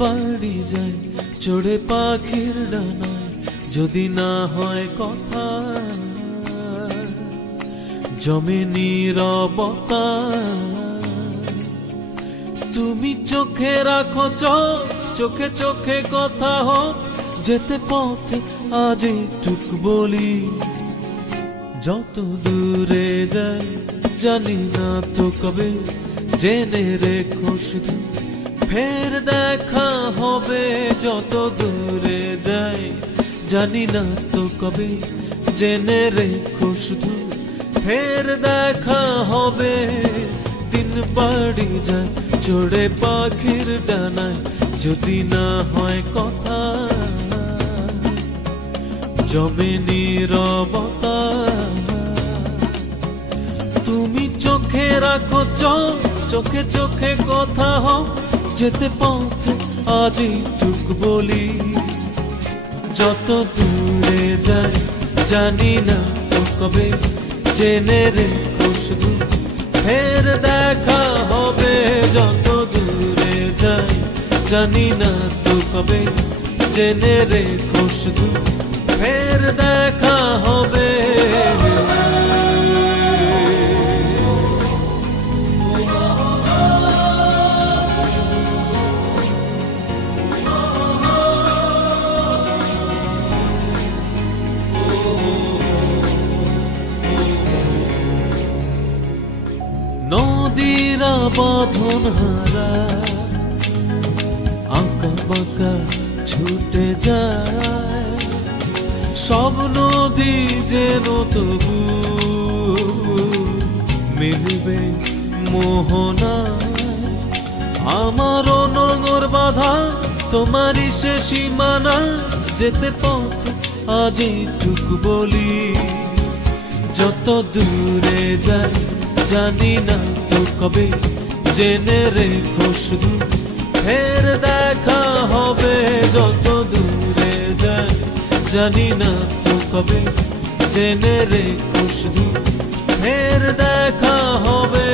বাড়ি যায় চড়ে পাখির ডানায়, যদি না হয় কথা জমে নীরবতা। তুমি চোখে রাখো চোখ, চোখে চোখে কথা হোক, যেতে পথে আজ একটুক বলি। যত দূরে যাই জানি না তো কবে, জেনে রেখো শুধু ফের দেখা হবে। যত দূরে যাই জানি না তো কবে, জেনে রেখো শুধু ফের দেখা হবে। দিন বাড়ি যায় চড়ে পাখির ডানায়, যদি না হয় কথা জমে নীরবতা। তুমি চোখে রাখো চোখ, চোখে চোখে কথা হোক, যেতে পথে আজ একটুক বলি। যত দূরে যাই জানি না তো কবে, জেনে রেখো শুধু ফের দেখা হবে। যত দূরে যাই জানি না তো কবে, জেনে রেখো শুধু ফের দেখা হবে। নদীরা বাঁধন হারা আঁকা বাঁকা ছুটে যায়, সব নদী যেন তবু মিলবে মোহনায়। আমারও নগর বাঁধা তোমারই সে সীমানা, যেতে পথ আজ একটুক বলি। যত দূরে যাই জানি না তো কবে, জেনে রেখো শুধু ফের দেখা হবে। যত দূরে যাই জানি না তো কবে, জেনে রেখো শুধু ফের দেখা হবে।